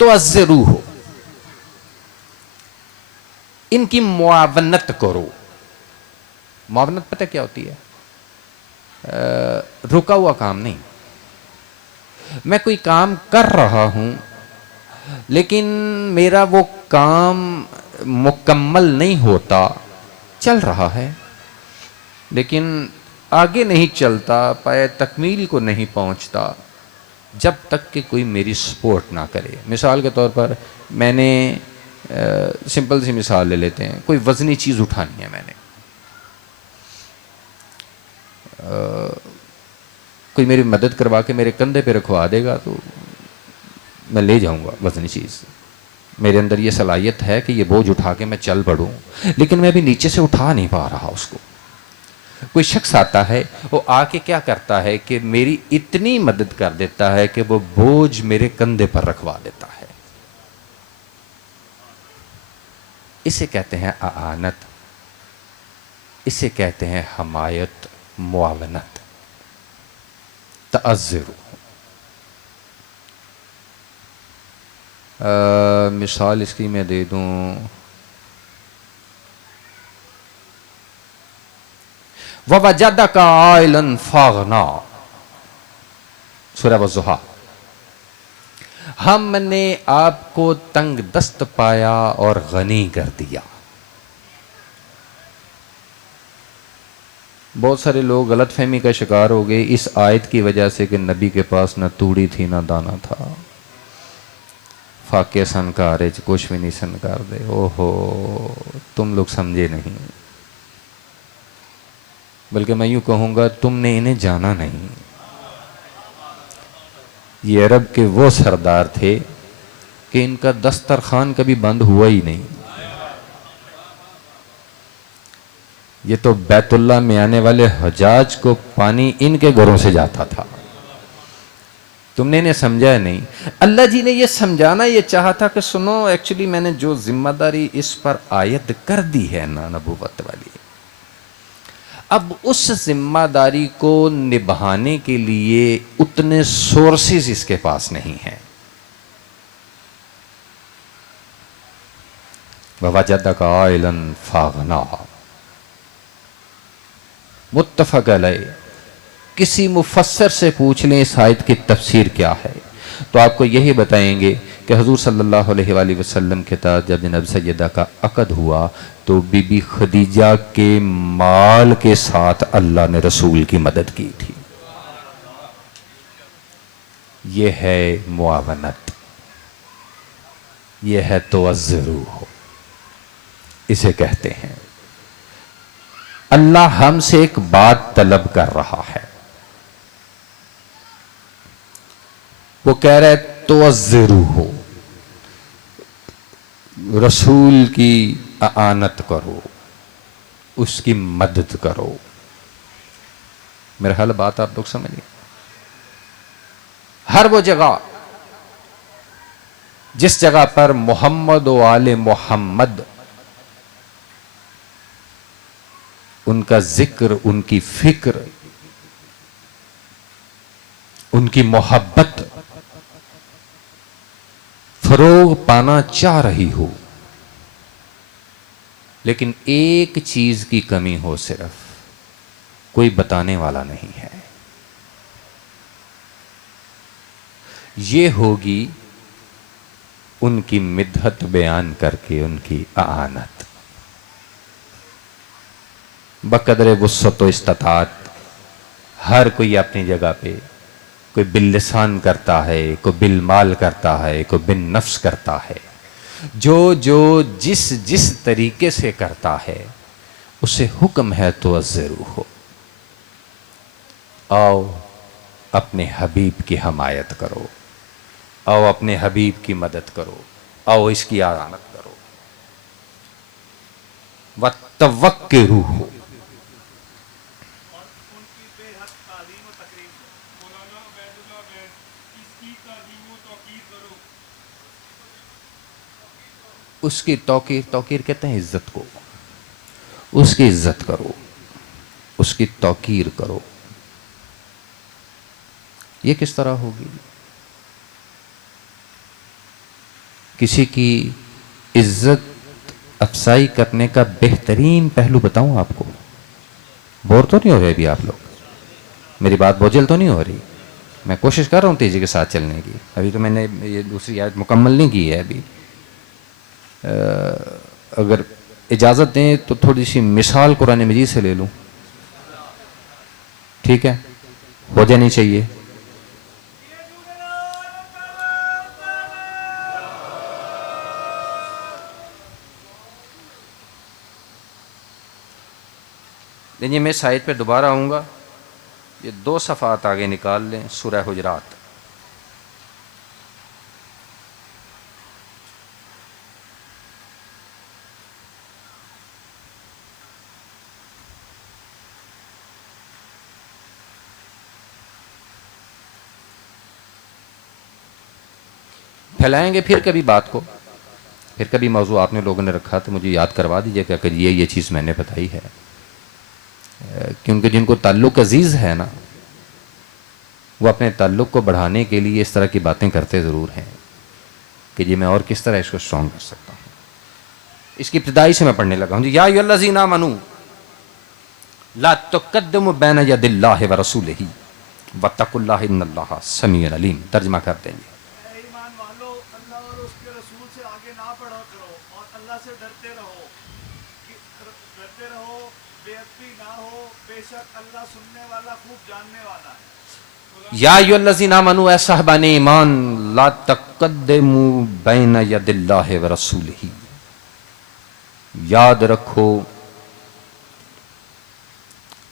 تعذروہ، ان کی معاونت کرو. معاونت پتہ کیا ہوتی ہے؟ رکا ہوا کام نہیں. میں کوئی کام کر رہا ہوں لیکن میرا وہ کام مکمل نہیں ہوتا، چل رہا ہے لیکن آگے نہیں چلتا، پائے تکمیل کو نہیں پہنچتا جب تک کہ کوئی میری سپورٹ نہ کرے. مثال کے طور پر میں نے سمپل سی مثال لے لیتے ہیں، کوئی وزنی چیز اٹھانی ہے، میں نے کوئی میری مدد کروا کے میرے کندھے پہ رکھوا دے گا تو میں لے جاؤں گا وزنی چیز. میرے اندر یہ صلاحیت ہے کہ یہ بوجھ اٹھا کے میں چل پڑوں، لیکن میں ابھی نیچے سے اٹھا نہیں پا رہا اس کو. کوئی شخص آتا ہے، وہ آ کے کیا کرتا ہے کہ میری اتنی مدد کر دیتا ہے کہ وہ بوجھ میرے کندھے پر رکھوا دیتا ہے. اسے کہتے ہیں اعانت، اسے کہتے ہیں حمایت، معاونت. تعذر. مثال اس کی میں دے دوں، وَوَجَدَكَ عَائِلًا فَأَغْنَىٰ، سورہ والضحیٰ. ہم نے آپ کو تنگ دست پایا اور غنی کر دیا. بہت سارے لوگ غلط فہمی کا شکار ہو گئے اس آیت کی وجہ سے کہ نبی کے پاس نہ توڑی تھی نہ دانا تھا. فاقے سنکارے کچھ بھی نہیں سنکار دے. اوہو، تم لوگ سمجھے نہیں، بلکہ میں یوں کہوں گا تم نے انہیں جانا نہیں. یہ عرب کے وہ سردار تھے کہ ان کا دسترخوان کبھی بند ہوا ہی نہیں. یہ تو بیت اللہ میں آنے والے حجاج کو پانی ان کے گھروں سے جاتا تھا. تم نے انہیں سمجھا نہیں. اللہ جی نے یہ سمجھانا یہ چاہا تھا کہ سنو، ایکچولی میں نے جو ذمہ داری اس پر عائد کر دی ہے نا نبوت والی، اب اس ذمہ داری کو نبھانے کے لیے اتنے سورسز اس کے پاس نہیں ہیں. وَوَجَدَكَ عَائِلًا فَأَغْنَىٰ. متفق علیہ. کسی مفسر سے پوچھ لیں اس آیت کی تفسیر کیا ہے تو آپ کو یہی بتائیں گے کہ حضور صلی اللہ علیہ وآلہ وسلم کے ساتھ جب جناب سیدہ کا عقد ہوا تو بی بی خدیجہ کے مال کے ساتھ اللہ نے رسول کی مدد کی تھی. یہ ہے معاونت، یہ ہے توزروہ، اسے کہتے ہیں. اللہ ہم سے ایک بات طلب کر رہا ہے، وہ کہہ رہے توزروہ، رسول کی اعانت کرو، اس کی مدد کرو. میرا حال بات آپ لوگ سمجھیں. ہر وہ جگہ جس جگہ پر محمد و آل محمد، ان کا ذکر، ان کی فکر، ان کی محبت فروغ پانا چاہ رہی ہو، لیکن ایک چیز کی کمی ہو، صرف کوئی بتانے والا نہیں ہے، یہ ہوگی ان کی مدحت بیان کر کے ان کی اعانت. بقدر وسعت و استطاعت ہر کوئی اپنی جگہ پہ، کوئی باللسان کرتا ہے، کوئی بالمال کرتا ہے، کوئی بالنفس کرتا ہے. جو جس طریقے سے کرتا ہے اسے حکم ہے توزروہ. آؤ اپنے حبیب کی حمایت کرو، آؤ اپنے حبیب کی مدد کرو، آؤ اس کی اعانت کرو. وَتَوَکِّرُوہ. اس کی توقیر کہتے ہیں عزت کو. اس کی عزت کرو، اس کی توقیر کرو. یہ کس طرح ہوگی؟ کسی کی عزت افزائی کرنے کا بہترین پہلو بتاؤں آپ کو؟ بور تو نہیں ہو رہے ابھی آپ لوگ؟ میری بات بوجھل تو نہیں ہو رہی؟ میں کوشش کر رہا ہوں تیزی کے ساتھ چلنے کی. ابھی تو میں نے یہ دوسری آیت مکمل نہیں کی ہے. ابھی اگر اجازت دیں تو تھوڑی سی مثال قرآن مجید سے لے لوں. ٹھیک ہے؟ ہو جانی چاہیے. دیکھیے میں اس آیت پہ دوبارہ آؤں گا. یہ 2 صفحات آگے نکال لیں، سورہ حجرات. پھیلائیں گے پھر کبھی بات کو، پھر کبھی موضوع آپ نے لوگوں نے رکھا تو مجھے یاد کروا دیجیے کہ اگر یہ چیز میں نے بتائی ہے. کیونکہ جن کو تعلق عزیز ہے نا، وہ اپنے تعلق کو بڑھانے کے لیے اس طرح کی باتیں کرتے ضرور ہیں کہ جی میں اور کس طرح اس کو اسٹرانگ کر سکتا ہوں. اس کی ابتدائی سے میں پڑھنے لگا ہوں. یا ایھا الذین آمنوا لا تقدموا بین یدی اللہ ورسولہ واتقوا اللہ ان اللہ سمیع علیم. ترجمہ کر دیں گے. ایمان والو، اللہ اور اس کے رسول سے آگے نہ بڑھا کرو اور اللہ سے ڈرتے رہو، بے ادبی نہ ہو، بے شک اللہ سننے والا خوب جاننے والا ہے. یا ایھا الذین آمنوا، اے صاحبان ایمان، لا تقدموا بین ید اللہ ورسولہ. یاد رکھو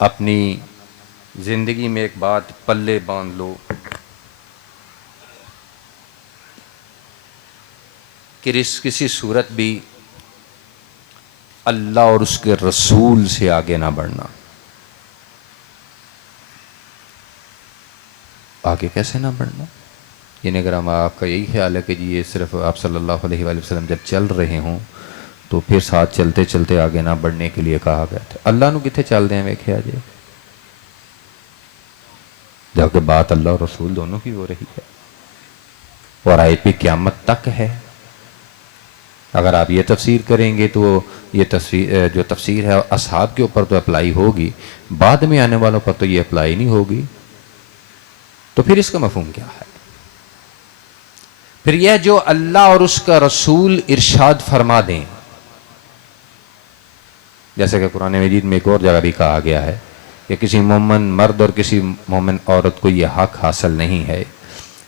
اپنی زندگی میں ایک بات پلے باندھ لو کہ کسی صورت بھی اللہ اور اس کے رسول سے آگے نہ بڑھنا. آگے کیسے نہ بڑھنا؟ یعنی اگر ہم آپ کا یہی خیال ہے کہ جی یہ صرف آپ صلی اللہ علیہ وآلہ وسلم جب چل رہے ہوں تو پھر ساتھ چلتے چلتے آگے نہ بڑھنے کے لیے کہا گیا تھا. اللہ نو کتنے چل دیں ویکھیا جی، جبکہ بات اللہ اور رسول دونوں کی ہو رہی ہے اور آیت پہ قیامت تک ہے. اگر آپ یہ تفسیر کریں گے تو یہ جو تفسیر ہے اصحاب کے اوپر تو اپلائی ہوگی، بعد میں آنے والوں پر تو یہ اپلائی نہیں ہوگی. تو پھر اس کا مفہوم کیا ہے؟ پھر یہ جو اللہ اور اس کا رسول ارشاد فرما دیں، جیسے کہ قرآن مجید میں ایک اور جگہ بھی کہا گیا ہے کہ کسی مومن مرد اور کسی مومن عورت کو یہ حق حاصل نہیں ہے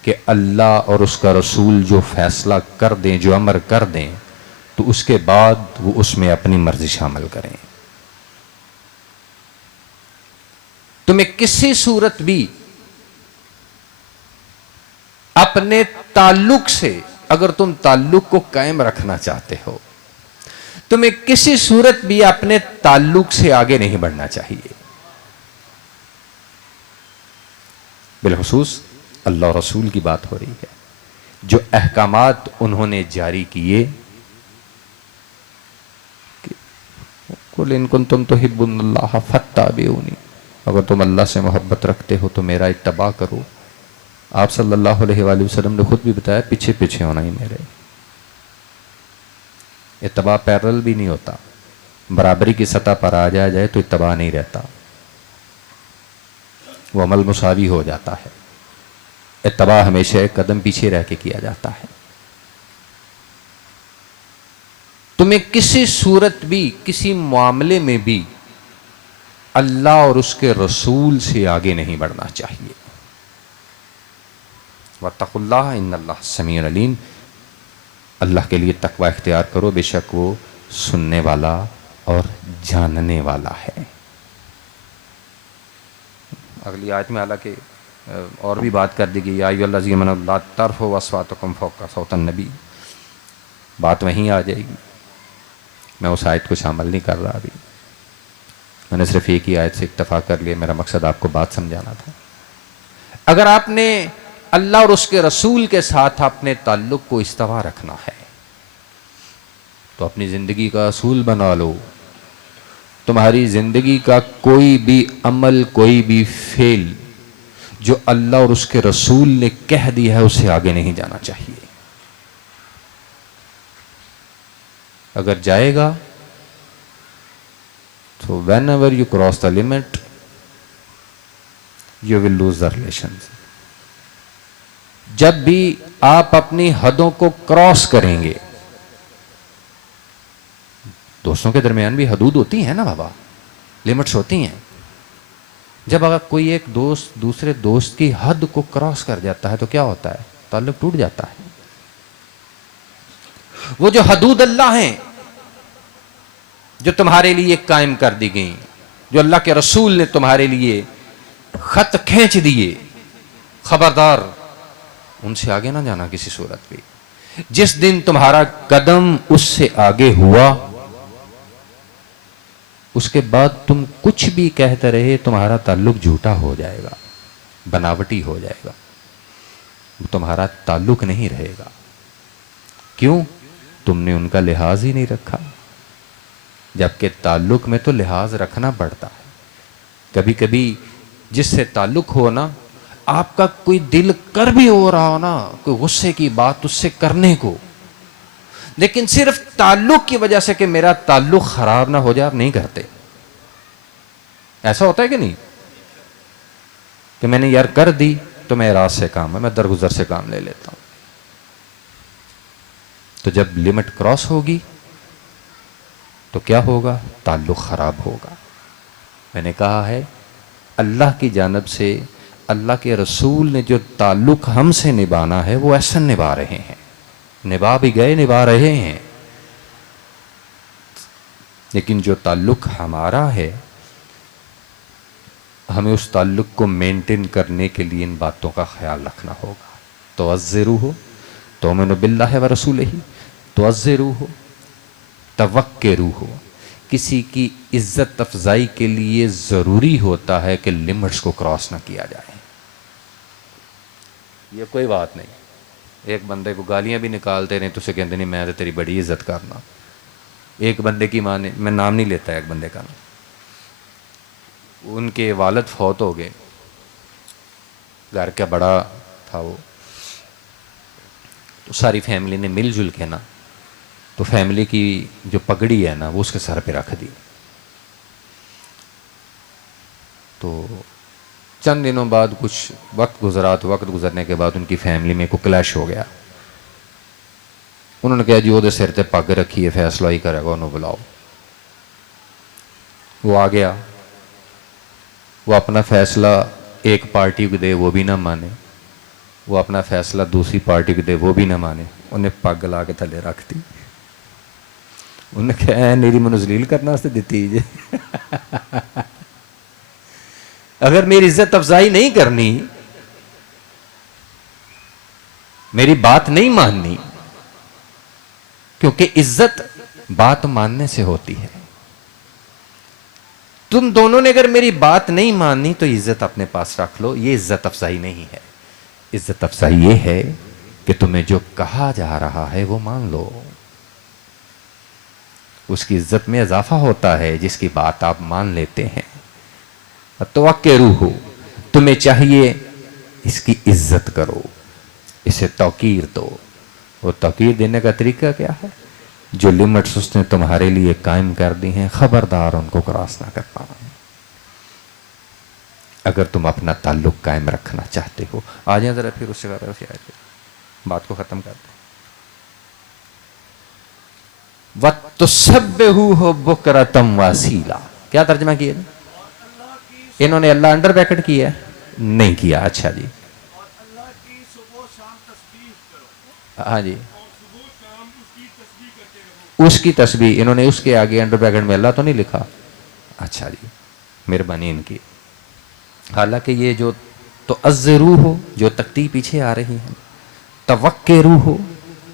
کہ اللہ اور اس کا رسول جو فیصلہ کر دیں، جو امر کر دیں، تو اس کے بعد وہ اس میں اپنی مرضی شامل کریں. تمہیں کسی صورت بھی اپنے تعلق سے، اگر تم تعلق کو قائم رکھنا چاہتے ہو، تمہیں کسی صورت بھی اپنے تعلق سے آگے نہیں بڑھنا چاہیے. بالخصوص اللہ اور رسول کی بات ہو رہی ہے. جو احکامات انہوں نے جاری کیے، قُلْ إِن كُنتُمْ تُحِبُّونَ اللَّهَ فَاتَّبِعُونِی، اگر تم اللہ سے محبت رکھتے ہو تو میرا اتباع کرو. آپ صلی اللہ علیہ وآلہ وسلم نے خود بھی بتایا پیچھے پیچھے ہونا ہی میرے. اتباع پیرل بھی نہیں ہوتا، برابری کی سطح پر آ جائے تو اتباع نہیں رہتا، وہ عمل مساوی ہو جاتا ہے. اتباع ہمیشہ ایک قدم پیچھے رہ کے کیا جاتا ہے. تمہیں کسی صورت بھی، کسی معاملے میں بھی اللہ اور اس کے رسول سے آگے نہیں بڑھنا چاہیے. واتقوا اللہ ان اللہ سمیع علیم. اللہ کے لیے تقوی اختیار کرو، بے شک وہ سننے والا اور جاننے والا ہے. اگلی آیت میں حالانکہ اور بھی بات کر دی گئی، یا ایھا الذین آمنوا لا ترفعوا اصواتکم فوق صوت النبی. بات وہیں آ جائے گی. میں اس آیت کو شامل نہیں کر رہا ابھی، میں نے صرف ایک ہی آیت سے اکتفا کر لیا. میرا مقصد آپ کو بات سمجھانا تھا. اگر آپ نے اللہ اور اس کے رسول کے ساتھ اپنے تعلق کو استوا رکھنا ہے تو اپنی زندگی کا اصول بنا لو. تمہاری زندگی کا کوئی بھی عمل، کوئی بھی فعل جو اللہ اور اس کے رسول نے کہہ دیا ہے، اسے آگے نہیں جانا چاہیے. اگر جائے گا تو when ever you cross the limit you will lose the relations. جب بھی آپ اپنی حدوں کو کراس کریں گے، دوستوں کے درمیان بھی حدود ہوتی ہیں نا بابا، لمٹس ہوتی ہیں. جب اگر کوئی ایک دوست دوسرے دوست کی حد کو کراس کر جاتا ہے تو کیا ہوتا ہے؟ تعلق ٹوٹ جاتا ہے. وہ جو حدود اللہ ہیں جو تمہارے لیے قائم کر دی گئیں، جو اللہ کے رسول نے تمہارے لیے خط کھینچ دیے، خبردار ان سے آگے نہ جانا کسی صورت پہ. جس دن تمہارا قدم اس سے آگے ہوا، اس کے بعد تم کچھ بھی کہتے رہے تمہارا تعلق جھوٹا ہو جائے گا، بناوٹی ہو جائے گا، تمہارا تعلق نہیں رہے گا. کیوں؟ تم نے ان کا لحاظ ہی نہیں رکھا. جبکہ تعلق میں تو لحاظ رکھنا پڑتا ہے. کبھی کبھی جس سے تعلق ہو نا، آپ کا کوئی دل کر بھی ہو رہا ہو نا کوئی غصے کی بات اس سے کرنے کو، لیکن صرف تعلق کی وجہ سے کہ میرا تعلق خراب نہ ہو جائے، آپ نہیں کرتے. ایسا ہوتا ہے کہ نہیں؟ کہ میں نے یار کر دی تو میں راز سے کام ہے، میں درگزر سے کام لے لیتا ہوں. تو جب لمٹ کراس ہوگی تو کیا ہوگا؟ تعلق خراب ہوگا. میں نے کہا ہے اللہ کی جانب سے اللہ کے رسول نے جو تعلق ہم سے نبھانا ہے وہ ایسا نبھا رہے ہیں، نبھا بھی گئے، نبھا رہے ہیں. لیکن جو تعلق ہمارا ہے، ہمیں اس تعلق کو مینٹین کرنے کے لیے ان باتوں کا خیال رکھنا ہوگا. توعزروہ، تؤمنوا باللہ ورسولہ، توعزروہ، توقروہ. کسی کی عزت افزائی کے لیے ضروری ہوتا ہے کہ لمٹس کو کراس نہ کیا جائے. یہ کوئی بات نہیں. ایک بندے کو گالیاں بھی نکالتے رہیں تو اسے کہتے نہیں میں تو تیری بڑی عزت کرنا. ایک بندے کی ماں نے، میں نام نہیں لیتا ایک بندے کا، ان کے والد فوت ہو گئے، گھر کا بڑا تھا وہ، تو ساری فیملی نے مل جل کے نا تو فیملی کی جو پگڑی ہے نا وہ اس کے سر پہ رکھ دی. تو چند دنوں بعد کچھ وقت گزرا تو وقت گزرنے کے بعد ان کی فیملی میں کوئی کلیش ہو گیا. انہوں نے کہا جی وہ سر تے پگ رکھی ہے، فیصلہ ہی کرے گا، انہوں بلاؤ. وہ آ گیا، وہ اپنا فیصلہ ایک پارٹی کو دے وہ بھی نہ مانے، وہ اپنا فیصلہ دوسری پارٹی کو دے وہ بھی نہ مانے. انہیں پگ لا کے تھلے رکھ دی. انہوں نے کہا میری منو ذلیل کرنا سے دیتی جی. اگر میری عزت افزائی نہیں کرنی، میری بات نہیں ماننی، کیونکہ عزت بات ماننے سے ہوتی ہے. تم دونوں نے اگر میری بات نہیں ماننی تو عزت اپنے پاس رکھ لو. یہ عزت افزائی نہیں ہے. عزت افزائی یہ ہے کہ تمہیں جو کہا جا رہا ہے وہ مان لو. اس کی عزت میں اضافہ ہوتا ہے جس کی بات آپ مان لیتے ہیں. توقروہ، تمہیں چاہیے اس کی عزت کرو، اسے توقیر دو. وہ توقیر دینے کا طریقہ کیا ہے؟ جو لمٹس اس نے تمہارے لیے قائم کر دی ہیں خبردار ان کو کراس نہ کر پانا. اگر تم اپنا تعلق قائم رکھنا چاہتے ہو. آ جائیں ذرا پھر اس سے بات کو ختم کر دیں. وَتُسَبِّحُوهُ بُكْرَةً وَأَصِيلًا. کیا ترجمہ کیا؟ انہوں نے اللہ انڈر بیکٹ کیا ہے؟ نہیں کیا. اچھا جی، اور اللہ کی صبح و شام تسبیح کرو. ہاں جی، اور صبح و شام اس کی تسبیح کرتے رہو. اس کی تسبیح. انہوں نے اس کے آگے انڈر بیکٹ میں اللہ تو نہیں لکھا؟ اچھا جی، مہربانی ان کی. حالانکہ یہ جو توعزروہ جو تکتی پیچھے آ رہی ہے، توقروہ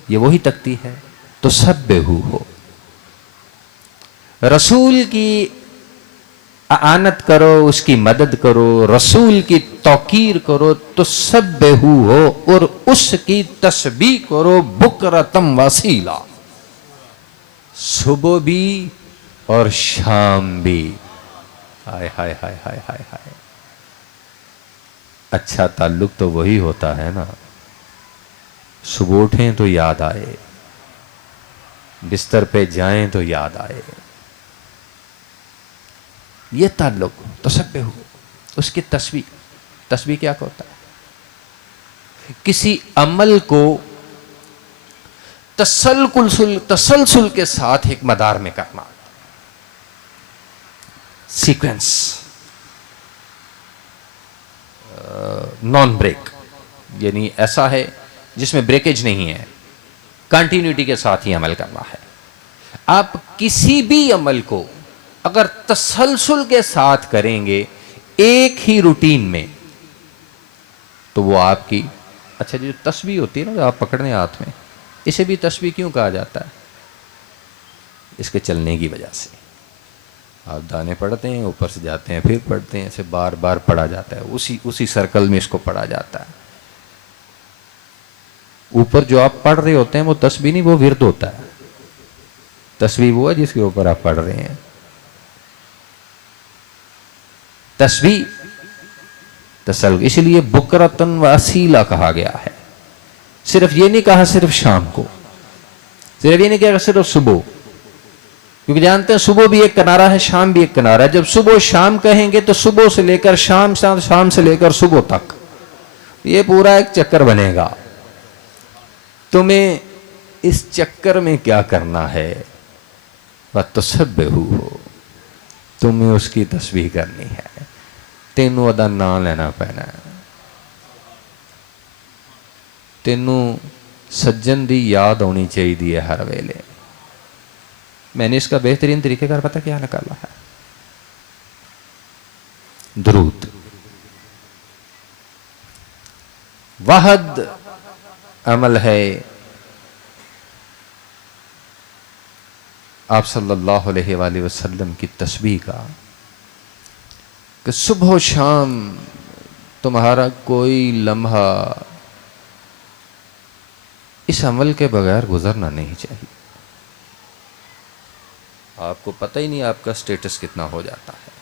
یہ وہی تکتی ہے، تسبحوہ رسول کی اعانت کرو، اس کی مدد کرو، رسول کی توقیر کرو، تسبحوہ اور اس کی تسبیح کرو بکرتم واسیلا، صبح بھی اور شام بھی. ہائے ہائے ہائے ہائے ہائے ہائے. اچھا تعلق تو وہی ہوتا ہے نا، صبح اٹھیں تو یاد آئے، بستر پہ جائیں تو یاد آئے. یہ تعلق تشبہ، اس کی تشبیہ کیا ہوتا ہے؟ کسی عمل کو تسلسل کے ساتھ ایک مدار میں کرنا، سیکوینس، نان بریک، یعنی ایسا ہے جس میں بریکیج نہیں ہے، کنٹینیوٹی کے ساتھ ہی عمل کرنا ہے. آپ کسی بھی عمل کو اگر تسلسل کے ساتھ کریں گے ایک ہی روٹین میں تو وہ آپ کی، اچھا جو تسبیح ہوتی ہے نا جو آپ پکڑنے ہاتھ میں، اسے بھی تسبیح کیوں کہا جاتا ہے؟ اس کے چلنے کی وجہ سے. آپ دانے پڑھتے ہیں، اوپر سے جاتے ہیں، پھر پڑھتے ہیں، اسے بار بار پڑھا جاتا ہے، اسی سرکل میں اس کو پڑھا جاتا ہے. اوپر جو آپ پڑھ رہے ہوتے ہیں وہ تسبیح نہیں، وہ ورد ہوتا ہے. تسبیح وہ ہے جس کے اوپر آپ پڑھ رہے ہیں. تسبیح تسلسل، اس لیے بکرتن و اصیلا کہا گیا ہے. صرف یہ نہیں کہا صرف شام کو، صرف یہ نہیں کہا صرف صبح، کیونکہ جانتے ہیں صبح بھی ایک کنارہ ہے، شام بھی ایک کنارہ ہے. جب صبح شام کہیں گے تو صبح سے لے کر شام سے لے کر صبح تک یہ پورا ایک چکر بنے گا. تمہیں اس چکر میں کیا کرنا ہے؟ وَتُسَبِّحُوهُ، تمہیں اس کی تسبیح کرنی ہے. تینوں ادا نام لینا پینا ہے. تینوں سجن دی یاد ہونی چاہیے ہر ویلے. میں نے اس کا بہترین طریقہ کار پتہ کیا نکالا ہے؟ درود. واحد عمل ہے آپ صلی اللہ علیہ وآلہ وسلم کی تسبیح کا کہ صبح و شام تمہارا کوئی لمحہ اس عمل کے بغیر گزرنا نہیں چاہیے. آپ کو پتہ ہی نہیں آپ کا سٹیٹس کتنا ہو جاتا ہے.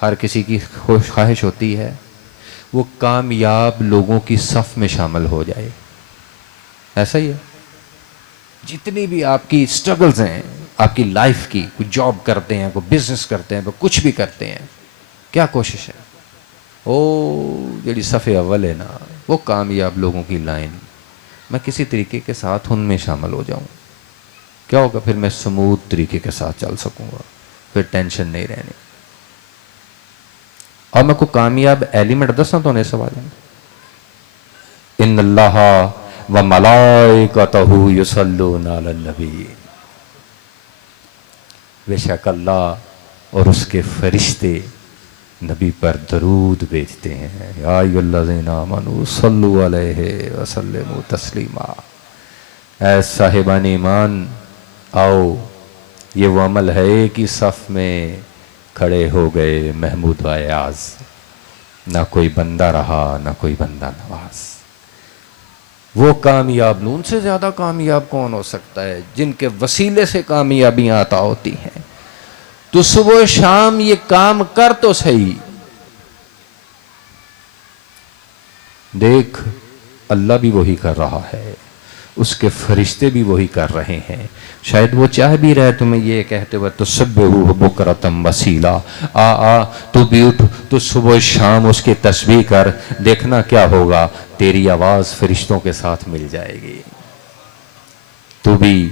ہر کسی کی خواہش ہوتی ہے وہ کامیاب لوگوں کی صف میں شامل ہو جائے. ایسا ہی ہے. جتنی بھی آپ کی سٹرگلز ہیں آپ کی لائف کی، کوئی جاب کرتے ہیں، کوئی بزنس کرتے ہیں، کوئی کچھ بھی کرتے ہیں، کیا کوشش ہے؟ جڑی صفحے اول ہے نا وہ کامیاب لوگوں کی لائن، میں کسی طریقے کے ساتھ ان میں شامل ہو جاؤں. کیا ہوگا پھر؟ میں سموتھ طریقے کے ساتھ چل سکوں گا، پھر ٹینشن نہیں رہنے. اور میں کوئی کامیاب ایلیمنٹ دسنا تو نہیں سوال ہے. ان اللہ وملائکتہ یصلون علی النبی، بے شک اللہ اور اس کے فرشتے نبی پر درود بھیجتے ہیں. یا ایھا الذین آمنوا صلوا علیہ وسلموا تسلیما. اے صاحبان ایمان آؤ، یہ وہ عمل ہے کہ صف میں کھڑے ہو گئے محمود و ایاز. نہ کوئی بندہ رہا نہ کوئی بندہ نواز. وہ کامیاب، ان سے زیادہ کامیاب کون ہو سکتا ہے؟ جن کے وسیلے سے کامیابیاں عطا ہوتی ہیں. تو صبح و شام یہ کام کر تو صحیح. دیکھ اللہ بھی وہی کر رہا ہے، اس کے فرشتے بھی وہی کر رہے ہیں. شاید وہ چاہ بھی رہے تمہیں یہ کہتے ہوئے تسبحوہ بکرۃ وصیلا، تو بھی اٹھ، تو صبح و شام اس کی تسبیح کر، دیکھنا کیا ہوگا، تیری آواز فرشتوں کے ساتھ مل جائے گی، تو بھی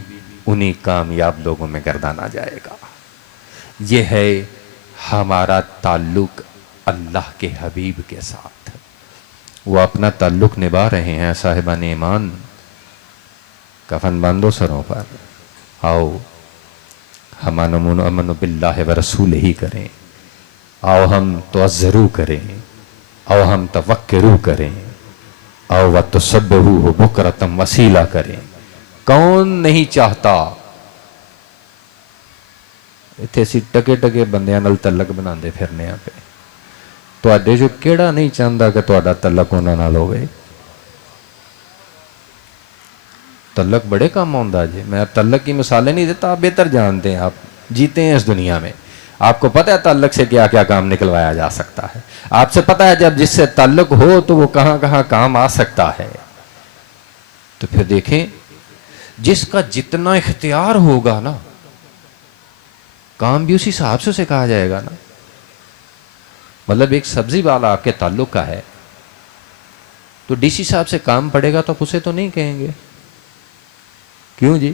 انہی کامیاب لوگوں میں گردانا جائے گا. یہ ہے ہمارا تعلق اللہ کے حبیب کے ساتھ. وہ اپنا تعلق نبھا رہے ہیں. صاحبان ایمان کفن باندھو سروں پر، آؤ ہم امن باللہ و رسول ہی کریں. آؤ ہم تعذرو کریں، آؤ ہم توقرو کریں، آؤ وتسبحوہ بکرۃ وصیلا کریں. کون نہیں چاہتا؟ اتنے اسی ٹکے ٹکے بندیاں نال تعلق بناندے پھرنے ہیں پہ. تواڈے جو کیڑا نہیں چاہتا کہ تہاڈا تعلق انہاں نال ہوئے؟ تعلق بڑے کام آندا جی. میں تعلق کی مثالیں نہیں دیتا، آپ بہتر جانتے ہیں، آپ جیتے ہیں اس دنیا میں. آپ کو پتہ ہے تعلق سے کیا کیا کام نکلوایا جا سکتا ہے. آپ سے پتہ ہے جب جس سے تعلق ہو تو وہ کہاں کہاں کام آ سکتا ہے. تو پھر دیکھیں جس کا جتنا اختیار ہوگا نا کام بھی اسی حساب سے اسے کہا جائے گا نا. مطلب ایک سبزی والا آپ کے تعلق کا ہے تو ڈی سی صاحب سے کام پڑے گا تو آپ اسے تو نہیں کہیں گے. کیوں جی؟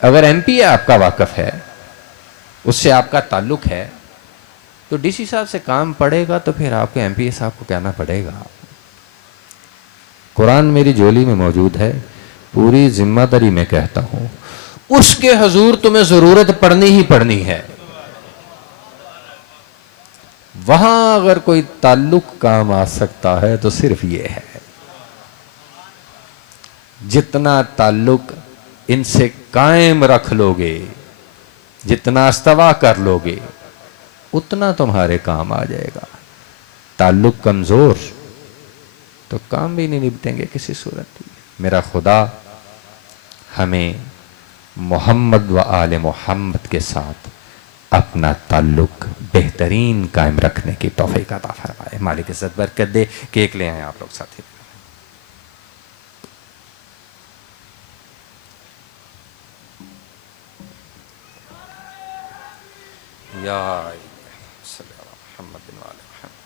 اگر ایم پی آپ کا واقف ہے اس سے آپ کا تعلق ہے تو ڈی سی صاحب سے کام پڑے گا تو پھر آپ کو ایم پی اے صاحب کو کہنا پڑے گا. قرآن میری جولی میں موجود ہے, پوری ذمہ داری میں کہتا ہوں, اس کے حضور تمہیں ضرورت پڑنی ہی پڑنی ہے. وہاں اگر کوئی تعلق کام آ سکتا ہے تو صرف یہ ہے. جتنا تعلق ان سے قائم رکھ لو گے, جتنا استوا کر لو گے, اتنا تمہارے کام آ جائے گا. تعلق کمزور تو کام بھی نہیں نپٹیں گے کسی صورت. میرا خدا ہمیں محمد و آل محمد کے ساتھ اپنا تعلق بہترین قائم رکھنے کی توفیق عطا فرمائے. مالک عزت برکت دے. کیک لے آئیں آپ لوگ ساتھی. یا صلی اللہ محمد و آل محمد.